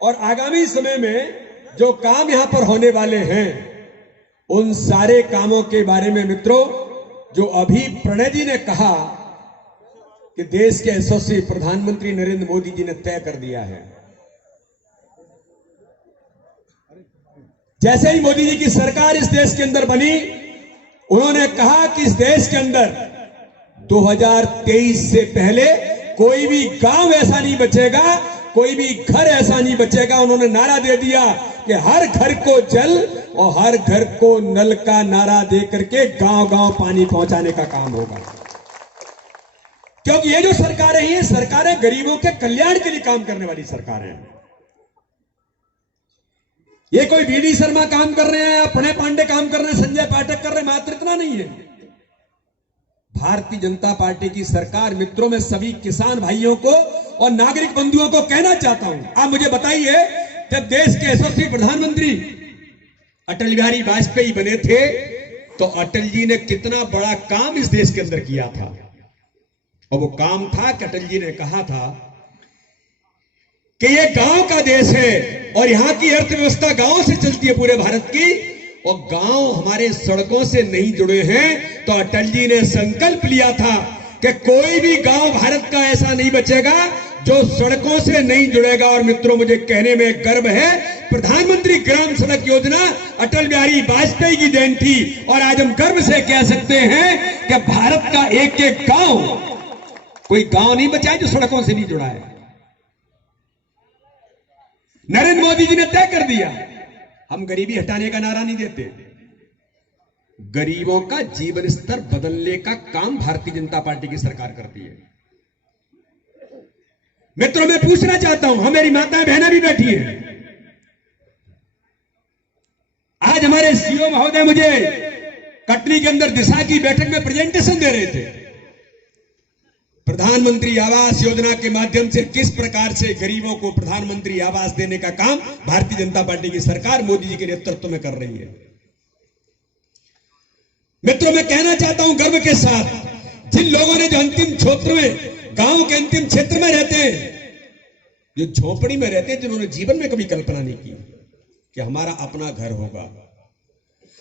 और आगामी समय में जो काम यहां पर होने वाले हैं, उन सारे कामों के बारे में मित्रों, जो अभी प्रणय जी ने कहा कि देश के यशस्वी प्रधानमंत्री नरेंद्र मोदी जी ने तय कर दिया है। जैसे ही मोदी जी की सरकार इस देश के अंदर बनी, उन्होंने कहा कि इस देश के अंदर 2023 से पहले कोई भी गांव ऐसा नहीं बचेगा, कोई भी घर ऐसा नहीं बचेगा। उन्होंने नारा दे दिया कि हर घर को जल और हर घर को नल का नारा दे करके गांव गांव पानी पहुंचाने का काम होगा। क्योंकि ये जो सरकारें हैं, सरकारें गरीबों के कल्याण के लिए काम करने वाली सरकारें हैं। ये कोई बीडी शर्मा काम कर रहे हैं, प्रणय पांडे काम कर रहे हैं, संजय पाठक कर रहे हैं, मात्र इतना नहीं है। भारतीय जनता पार्टी की सरकार, मित्रों, में सभी किसान भाइयों को और नागरिक बंधुओं को कहना चाहता हूं, आप मुझे बताइए, जब देश के यशस्वी प्रधानमंत्री अटल बिहारी वाजपेयी बने थे तो अटल जी ने कितना बड़ा काम इस देश के अंदर किया था। और वो काम था कि अटल जी ने कहा था कि ये गांव का देश है और यहां की अर्थव्यवस्था गांव से चलती है पूरे भारत की, और गांव हमारे सड़कों से नहीं जुड़े हैं। तो अटल जी ने संकल्प लिया था कि कोई भी गांव भारत का ऐसा नहीं बचेगा जो सड़कों से नहीं जुड़ेगा। और मित्रों, मुझे कहने में गर्व है, प्रधानमंत्री ग्राम सड़क योजना अटल बिहारी वाजपेयी की देन थी। और आज हम गर्व से कह सकते हैं कि भारत का एक एक गांव, कोई गांव नहीं बचा है जो सड़कों से नहीं जुड़ा है। नरेंद्र मोदी जी ने तय कर दिया, हम गरीबी हटाने का नारा नहीं देते, गरीबों का जीवन स्तर बदलने का काम भारतीय जनता पार्टी की सरकार करती है। मित्रों, मैं पूछना चाहता हूं, हम, मेरी माताएं बहनें भी बैठी हैं, आज हमारे सीओ महोदय मुझे कटनी के अंदर दिशा की बैठक में प्रेजेंटेशन दे रहे थे, प्रधानमंत्री आवास योजना के माध्यम से किस प्रकार से गरीबों को प्रधानमंत्री आवास देने का काम भारतीय जनता पार्टी की सरकार मोदी जी के नेतृत्व में कर रही है। मित्रों, मैं कहना चाहता हूं गर्व के साथ, जिन लोगों ने जो अंतिम क्षेत्र में, गांव के अंतिम क्षेत्र में रहते हैं, जो झोपड़ी में रहते हैं, जिन्होंने जीवन में कभी कल्पना नहीं की कि हमारा अपना घर होगा,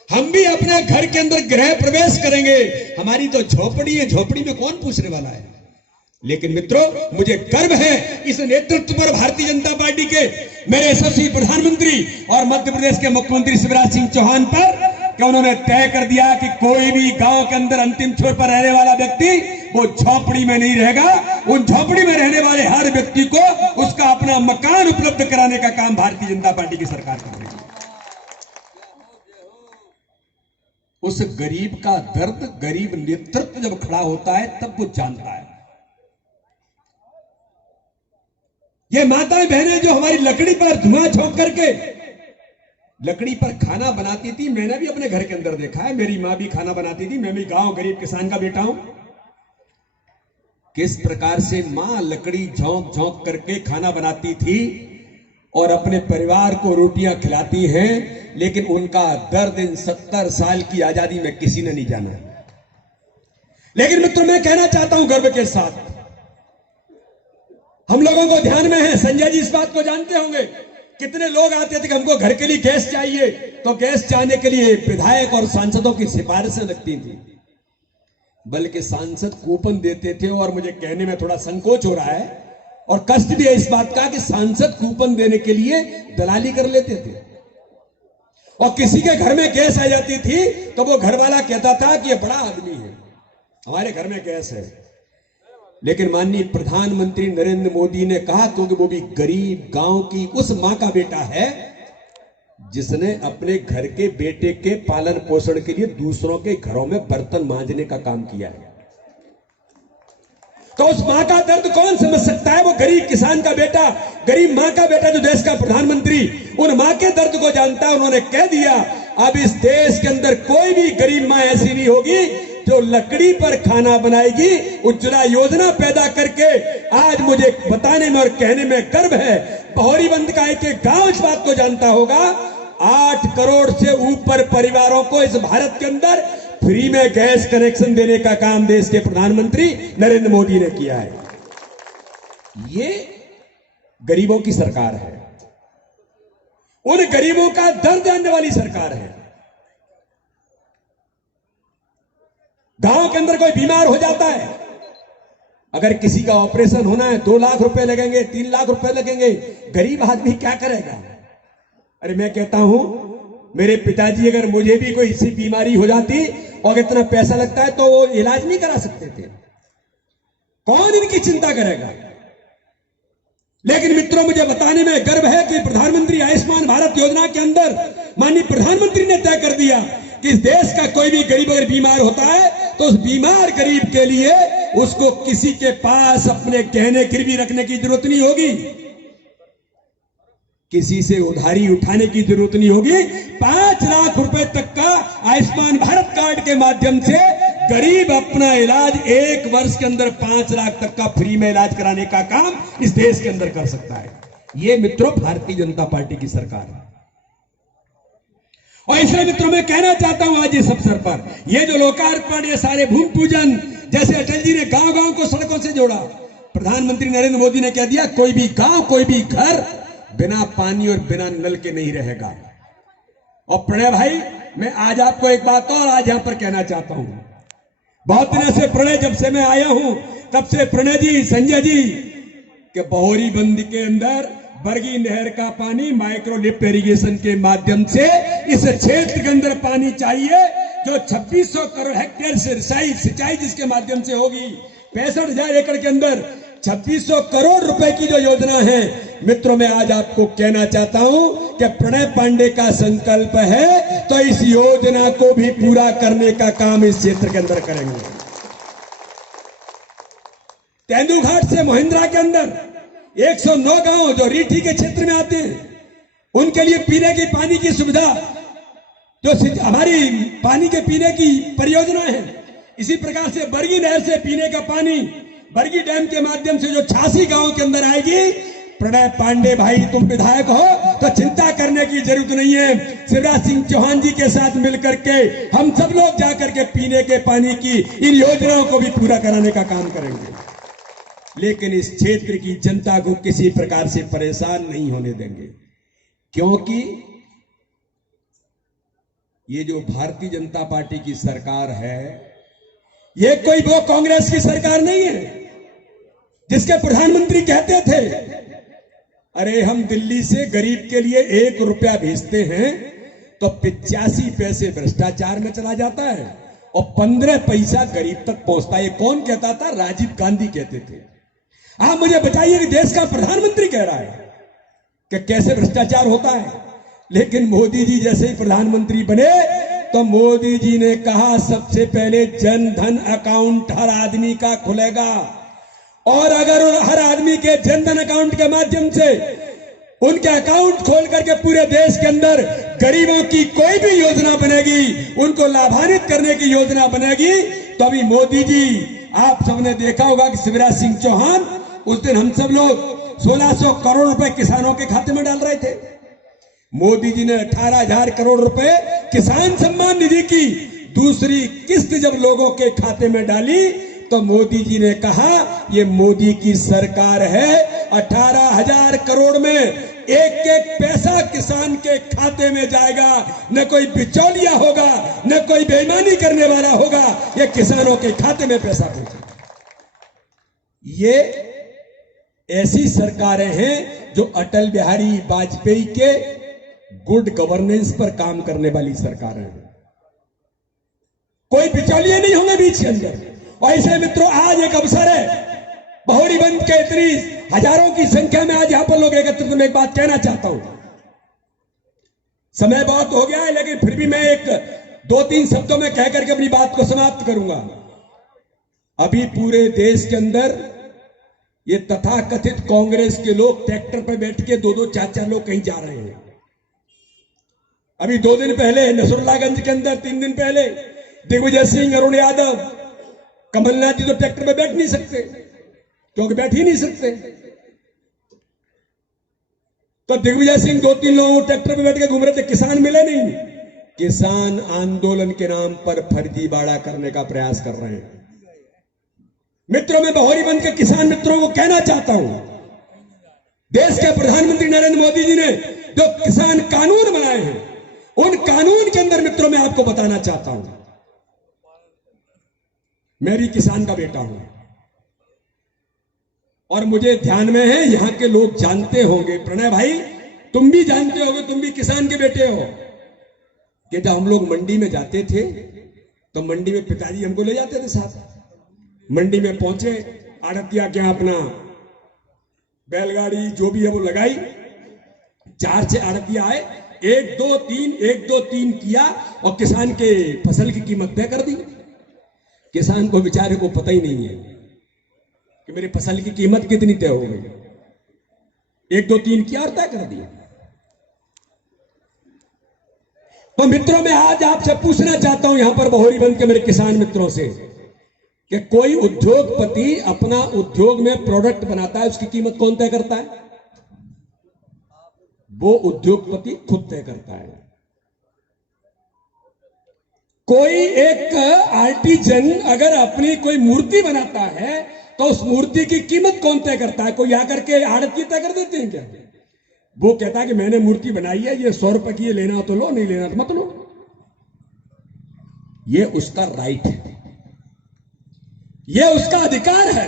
हम भी अपने घर के अंदर गृह प्रवेश करेंगे, हमारी तो झोपड़ी है, झोपड़ी में कौन पूछने वाला है। लेकिन मित्रों, मुझे गर्व है इस नेतृत्व पर, भारतीय जनता पार्टी के मेरे यशस्वी प्रधानमंत्री और मध्य प्रदेश के मुख्यमंत्री शिवराज सिंह चौहान पर, कि उन्होंने तय कर दिया कि कोई भी गांव के अंदर अंतिम छोर पर रहने वाला व्यक्ति वो झोपड़ी में नहीं रहेगा। उन झोपड़ी में रहने वाले हर व्यक्ति को उसका अपना मकान उपलब्ध कराने का काम भारतीय जनता पार्टी की सरकार कर रही है। उस गरीब का दर्द गरीब नेतृत्व जब खड़ा होता है तब वो जानता है। ये माताएं बहनें जो हमारी लकड़ी पर धुआं झोंक करके लकड़ी पर खाना बनाती थी, मैंने भी अपने घर के अंदर देखा है, मेरी मां भी खाना बनाती थी, मैं भी गांव गरीब किसान का बेटा हूं। किस प्रकार से मां लकड़ी झोंक झोंक करके खाना बनाती थी और अपने परिवार को रोटियां खिलाती हैं, लेकिन उनका दर्द इन 70 साल की आजादी में किसी ने नहीं जाना। लेकिन मित्रों, मैं कहना चाहता हूं गर्व के साथ, हम लोगों को ध्यान में है, संजय जी इस बात को जानते होंगे, कितने लोग आते थे कि हमको घर के लिए गैस चाहिए, तो गैस चाहने के लिए विधायक और सांसदों की सिफारिशें लगती थी, बल्कि सांसद कूपन देते थे। और मुझे कहने में थोड़ा संकोच हो रहा है और कष्ट भी है इस बात का कि सांसद कूपन देने के लिए दलाली कर लेते थे, और किसी के घर में गैस आ जाती थी तो वो घर वाला कहता था कि ये बड़ा आदमी है, हमारे घर में गैस है। लेकिन माननीय प्रधानमंत्री नरेंद्र मोदी ने कहा, क्योंकि वो भी गरीब गांव की उस मां का बेटा है जिसने अपने घर के बेटे के पालन पोषण के लिए दूसरों के घरों में बर्तन मांजने का काम किया है। तो उस मां का दर्द कौन समझ सकता है? वो गरीब किसान का बेटा, गरीब मां का बेटा जो देश का प्रधानमंत्री, उन मां के दर्द को जानता है। उन्होंने कह दिया, अब इस देश के अंदर कोई भी गरीब मां ऐसी नहीं होगी जो लकड़ी पर खाना बनाएगी। उज्ज्वला योजना पैदा करके आज मुझे बताने में और कहने में गर्व है, बहोरीबंद का एक एक गांव इस बात को जानता होगा, 8 करोड़ से ऊपर परिवारों को इस भारत के अंदर फ्री में गैस कनेक्शन देने का काम देश के प्रधानमंत्री नरेंद्र मोदी ने किया है। ये गरीबों की सरकार है, उन गरीबों का दर्द जानने वाली सरकार है। गांव के अंदर कोई बीमार हो जाता है, अगर किसी का ऑपरेशन होना है 2 लाख रुपए लगेंगे, 3 लाख रुपए लगेंगे, गरीब आदमी क्या करेगा? अरे मैं कहता हूं मेरे पिताजी अगर मुझे भी कोई ऐसी बीमारी हो जाती और इतना पैसा लगता है तो वो इलाज नहीं करा सकते थे। कौन इनकी चिंता करेगा? लेकिन मित्रों, मुझे बताने में गर्व है कि प्रधानमंत्री आयुष्मान भारत योजना के अंदर माननीय प्रधानमंत्री ने तय कर दिया कि इस देश का कोई भी गरीब अगर बीमार होता है तो उस बीमार गरीब के लिए उसको किसी के पास अपने गहने गिरवी रखने की जरूरत नहीं होगी, किसी से उधारी उठाने की जरूरत नहीं होगी। 5 लाख रुपए तक का आयुष्मान भारत कार्ड के माध्यम से गरीब अपना इलाज 1 वर्ष के अंदर 5 लाख तक का फ्री में इलाज कराने का काम इस देश के अंदर कर सकता है। ये मित्रों भारतीय जनता पार्टी की सरकार है। और इसलिए मित्रों मैं कहना चाहता हूं आज इस अवसर पर ये जो लोकार्पण, ये सारे भूमि पूजन, जैसे अटल जी ने गांव गांव को सड़कों से जोड़ा, प्रधानमंत्री नरेंद्र मोदी ने कह दिया कोई भी गांव, कोई भी घर बिना पानी और बिना नल के नहीं रहेगा। और प्रणय भाई, मैं आज आपको एक बात और आज यहां पर कहना चाहता हूं। बहुत दिनों से प्रणय, जब से मैं आया हूं तब से प्रणय जी, संजय जी के बहोरी बंद के अंदर बरगी नहर का पानी माइक्रो लिफ्ट इरिगेशन के माध्यम से इस क्षेत्र के अंदर पानी चाहिए, जो 2600 करोड़ हेक्टेयर से सिंचाई जिसके माध्यम से होगी, 65,000 एकड़ के अंदर 2600 करोड़ रुपए की जो योजना है। मित्रों, मैं आज आपको कहना चाहता हूं कि प्रणय पांडे का संकल्प है तो इस योजना को भी पूरा करने का काम इस क्षेत्र के अंदर करेंगे। तेंदुघाट से महिंद्रा के अंदर 109 गांव जो रीठी के क्षेत्र में आते हैं, उनके लिए पीने के पानी की सुविधा, जो हमारी पानी के पीने की परियोजना है। इसी प्रकार से बरगी नहर से पीने का पानी बरगी डैम के माध्यम से जो 86 गांव के अंदर आएगी। प्रणय पांडे भाई, तुम विधायक हो तो चिंता करने की जरूरत नहीं है। शिवराज सिंह चौहान जी के साथ मिलकर के हम सब लोग जाकर के पीने के पानी की इन योजनाओं को भी पूरा कराने का काम करेंगे, लेकिन इस क्षेत्र की जनता को किसी प्रकार से परेशान नहीं होने देंगे, क्योंकि ये जो भारतीय जनता पार्टी की सरकार है, ये कोई वो कांग्रेस की सरकार नहीं है जिसके प्रधानमंत्री कहते थे अरे हम दिल्ली से गरीब के लिए 1 रुपया भेजते हैं तो 85 पैसे भ्रष्टाचार में चला जाता है और 15 पैसा गरीब तक पहुंचता है। ये कौन कहता था? राजीव गांधी कहते थे। आप मुझे बताइए कि देश का प्रधानमंत्री कह रहा है कि कैसे भ्रष्टाचार होता है, लेकिन मोदी जी जैसे ही प्रधानमंत्री बने तो मोदी जी ने कहा सबसे पहले जन धन अकाउंट हर आदमी का खुलेगा, और अगर हर आदमी के जन धन अकाउंट के माध्यम से उनके अकाउंट खोल करके पूरे देश के अंदर गरीबों की कोई भी योजना बनेगी, उनको लाभान्वित करने की योजना बनेगी, तो अभी मोदी जी, आप सबने देखा होगा कि शिवराज सिंह चौहान उस दिन हम सब लोग 1600 करोड़ रुपए किसानों के खाते में डाल रहे थे। मोदी जी ने 18,000 करोड़ रुपए किसान सम्मान निधि की दूसरी किस्त जब लोगों के खाते में डाली तो मोदी जी ने कहा ये मोदी की सरकार है, 18,000 करोड़ में एक एक पैसा किसान के खाते में जाएगा, न कोई बिचौलिया होगा, न कोई बेईमानी करने वाला होगा, ये किसानों के खाते में पैसा पहुंचेगा। ये ऐसी सरकारें हैं जो अटल बिहारी वाजपेयी के गुड गवर्नेंस पर काम करने वाली सरकारें हैं। कोई बिचौलिए नहीं होंगे बीच के अंदर। और ऐसे मित्रों, आज एक अवसर है, बहोरी बंद के इतनी हजारों की संख्या में आज यहां पर लोग एकत्रित, में एक बात कहना चाहता हूं। समय बहुत हो गया है, लेकिन फिर भी मैं एक 2-3 शब्दों में कह करके अपनी बात को समाप्त करूंगा। अभी पूरे देश के अंदर ये तथाकथित कांग्रेस के लोग ट्रैक्टर पर बैठ के 2-2, 4-4 लोग कहीं जा रहे हैं। अभी 2 दिन पहले नसरुल्लागंज के अंदर, 3 दिन पहले दिग्विजय सिंह, अरुण यादव, कमलनाथ जी तो ट्रैक्टर पे बैठ नहीं सकते, क्योंकि बैठ ही नहीं सकते। तो दिग्विजय सिंह 2-3 लोगों ट्रैक्टर पे बैठ के घूम रहे थे, किसान मिले नहीं। किसान आंदोलन के नाम पर फर्जीवाड़ा करने का प्रयास कर रहे हैं। मित्रों, मैं बहोरी बंद के किसान मित्रों को कहना चाहता हूं, देश के प्रधानमंत्री नरेंद्र मोदी जी ने जो किसान कानून बनाए हैं, उन कानून के अंदर मित्रों मैं आपको बताना चाहता हूं, मैं भी किसान का बेटा हूं। और मुझे ध्यान में है, यहाँ के लोग जानते होंगे, प्रणय भाई तुम भी जानते होगे, तुम भी किसान के बेटे हो, कि जब हम लोग मंडी में जाते थे तो मंडी में पिताजी हमको ले जाते थे साथ। मंडी में पहुंचे, आड़तिया क्या अपना बैलगाड़ी जो भी है वो लगाई, 4 से आड़तिया आए, 1 2 3 किया और किसान के फसल की कीमत तय कर दी। किसान को बेचारे को पता ही नहीं है कि मेरी फसल की कीमत कितनी तय हो गई। 1 2 3 किया और तय कर दिया। तो मित्रों, मैं आज आपसे पूछना चाहता हूं यहां पर बहोरीबंद के मेरे किसान मित्रों से कि कोई उद्योगपति अपना उद्योग में प्रोडक्ट बनाता है, उसकी कीमत कौन तय करता है? वो उद्योगपति खुद तय करता है। कोई एक आर्टिजन अगर अपनी कोई मूर्ति बनाता है तो उस मूर्ति की कीमत कौन तय करता है? कोई आकर के आड़ती तय कर देते हैं क्या? वो कहता है कि मैंने मूर्ति बनाई है, ये 100 रुपए की, ये लेना तो लो, नहीं लेना तो मत लो। ये उसका राइट है, ये उसका अधिकार है।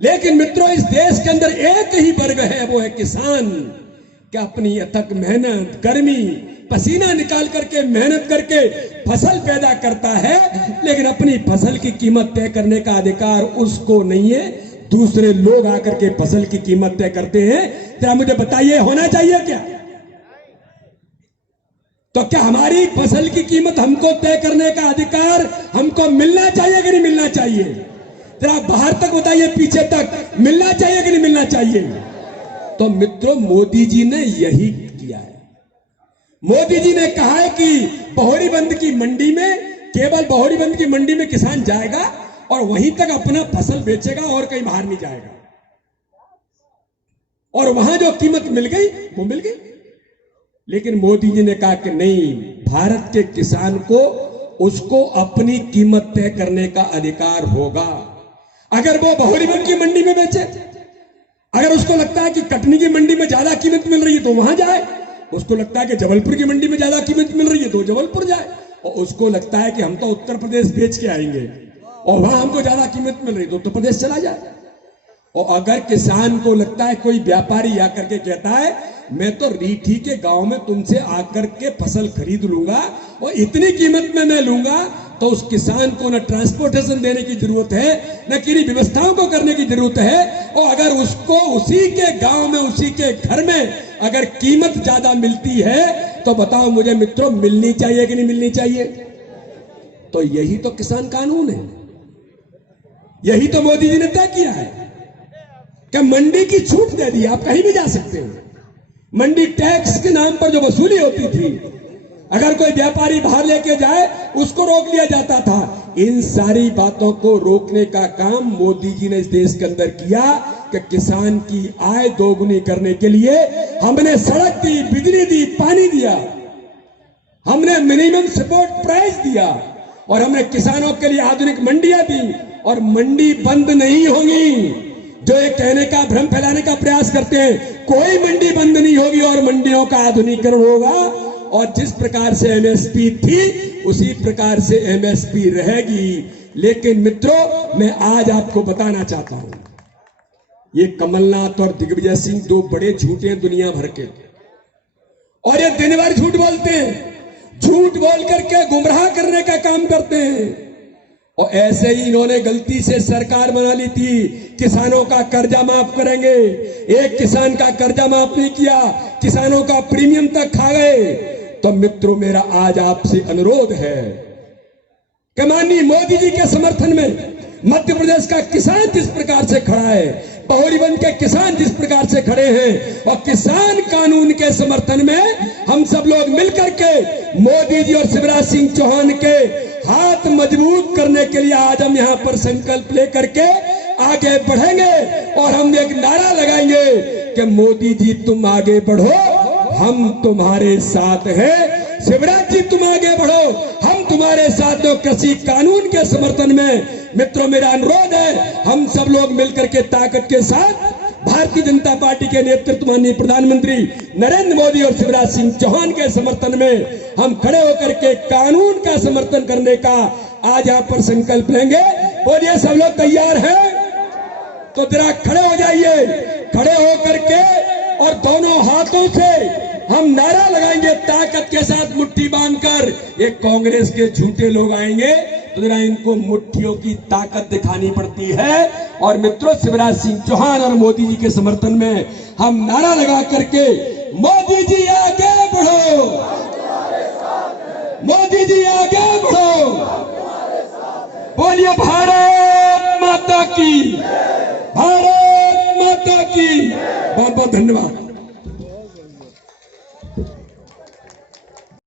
लेकिन मित्रों, इस देश के अंदर एक ही वर्ग है, वो है किसान, कि अपनी अथक मेहनत, गर्मी, पसीना निकाल करके मेहनत करके फसल पैदा करता है, लेकिन अपनी फसल की कीमत तय करने का अधिकार उसको नहीं है, दूसरे लोग आकर के फसल की कीमत तय करते हैं। जरा मुझे बताइए, होना चाहिए क्या? तो क्या हमारी फसल की कीमत हमको तय करने का अधिकार हमको मिलना चाहिए कि नहीं मिलना चाहिए? जरा बाहर तक बताइए, पीछे तक, मिलना चाहिए कि नहीं मिलना चाहिए? तो मित्रों, मोदी जी ने यही किया है। मोदी जी ने कहा है कि बहोरीबंद की मंडी में, केवल बहोरीबंद की मंडी में किसान जाएगा और वहीं तक अपना फसल बेचेगा और कहीं बाहर नहीं जाएगा। और वहां जो कीमत मिल गई वो मिल गई। लेकिन मोदी जी ने कहा कि नहीं, भारत के किसान को उसको अपनी कीमत तय करने का अधिकार होगा। अगर वो बहोरीबंद की मंडी में बेचे, अगर उसको लगता है कि कटनी की मंडी में ज्यादा कीमत मिल रही है तो वहां जाए, उसको लगता है कि जबलपुर की मंडी में ज्यादा कीमत मिल रही है तो जबलपुर जाए, और उसको लगता है कि हम तो उत्तर प्रदेश बेच के आएंगे और वहां हमको ज्यादा कीमत मिल रही है तो उत्तर प्रदेश चला जाए। और अगर किसान को लगता है, कोई व्यापारी आकर के कहता है मैं तो रीठी के गांव में तुमसे आकर के फसल खरीद लूंगा और इतनी कीमत में मैं लूंगा, तो उस किसान को न ट्रांसपोर्टेशन देने की जरूरत है, न किन्हीं व्यवस्थाओं को करने की जरूरत है। और अगर उसको उसी के गांव में, उसी के घर में अगर कीमत ज्यादा मिलती है तो बताओ मुझे मित्रों, मिलनी चाहिए कि नहीं मिलनी चाहिए? तो यही तो किसान कानून है, यही तो मोदी जी ने तय किया है कि मंडी की छूट दे दी, आप कहीं भी जा सकते हो। मंडी टैक्स के नाम पर जो वसूली होती थी, अगर कोई व्यापारी बाहर लेके जाए उसको रोक लिया जाता था। इन सारी बातों को रोकने का काम मोदी जी ने इस देश के अंदर किया कि किसान की आय दोगुनी करने के लिए हमने सड़क दी, बिजली दी, पानी दिया, हमने मिनिमम सपोर्ट प्राइस दिया और हमने किसानों के लिए आधुनिक मंडियां दी। और मंडी बंद नहीं होगी, जो ये कहने का, भ्रम फैलाने का प्रयास करते हैं, कोई मंडी बंद नहीं होगी और मंडियों का आधुनिकीकरण होगा। और जिस प्रकार से एमएसपी थी उसी प्रकार से एमएसपी रहेगी। लेकिन मित्रों, मैं आज आपको बताना चाहता हूं, ये कमलनाथ और दिग्विजय सिंह 2 बड़े झूठे हैं दुनिया भर के, और ये दिन भर झूठ बोलते हैं, झूठ बोल करके गुमराह करने का काम करते हैं। और ऐसे ही इन्होंने गलती से सरकार बना ली थी, किसानों का कर्जा माफ करेंगे, एक किसान का कर्जा माफ नहीं किया, किसानों का प्रीमियम तक खा गए। तो मित्रों, मेरा आज आपसे अनुरोध है कि माननीय मोदी जी के समर्थन में मध्य प्रदेश का किसान जिस प्रकार से खड़ा है, बहोरीबंद के किसान जिस प्रकार से खड़े हैं, और किसान कानून के समर्थन में हम सब लोग मिलकर के मोदी जी और शिवराज सिंह चौहान के हाथ मजबूत करने के लिए आज हम यहाँ पर संकल्प लेकर के आगे बढ़ेंगे और हम एक नारा लगाएंगे कि मोदी जी तुम आगे बढ़ो, हम तुम्हारे साथ हैं। शिवराज जी तुम आगे बढ़ो, हम तुम्हारे साथ हो। कृषि कानून के समर्थन में मित्रों मेरा अनुरोध है, हम सब लोग मिलकर के ताकत के साथ भारतीय जनता पार्टी के नेतृत्व माननीय प्रधानमंत्री नरेंद्र मोदी और शिवराज सिंह चौहान के समर्थन में हम खड़े होकर के कानून का समर्थन करने का आज यहाँ पर संकल्प लेंगे। बोलिए, सब लोग तैयार हैं? तो जरा खड़े हो जाइए, खड़े हो करके और दोनों हाथों से हम नारा लगाएंगे ताकत के साथ मुट्ठी बांधकर। ये कांग्रेस के झूठे लोग आएंगे तो जरा इनको मुट्ठियों की ताकत दिखानी पड़ती है। और मित्रों, शिवराज सिंह चौहान और मोदी जी के समर्थन में हम नारा लगा करके मोदी जी आगे बढ़ो, मोदी जी आगे बढ़ो, बोलिए भारत माता की, भारत माता की। बहुत बहुत धन्यवाद।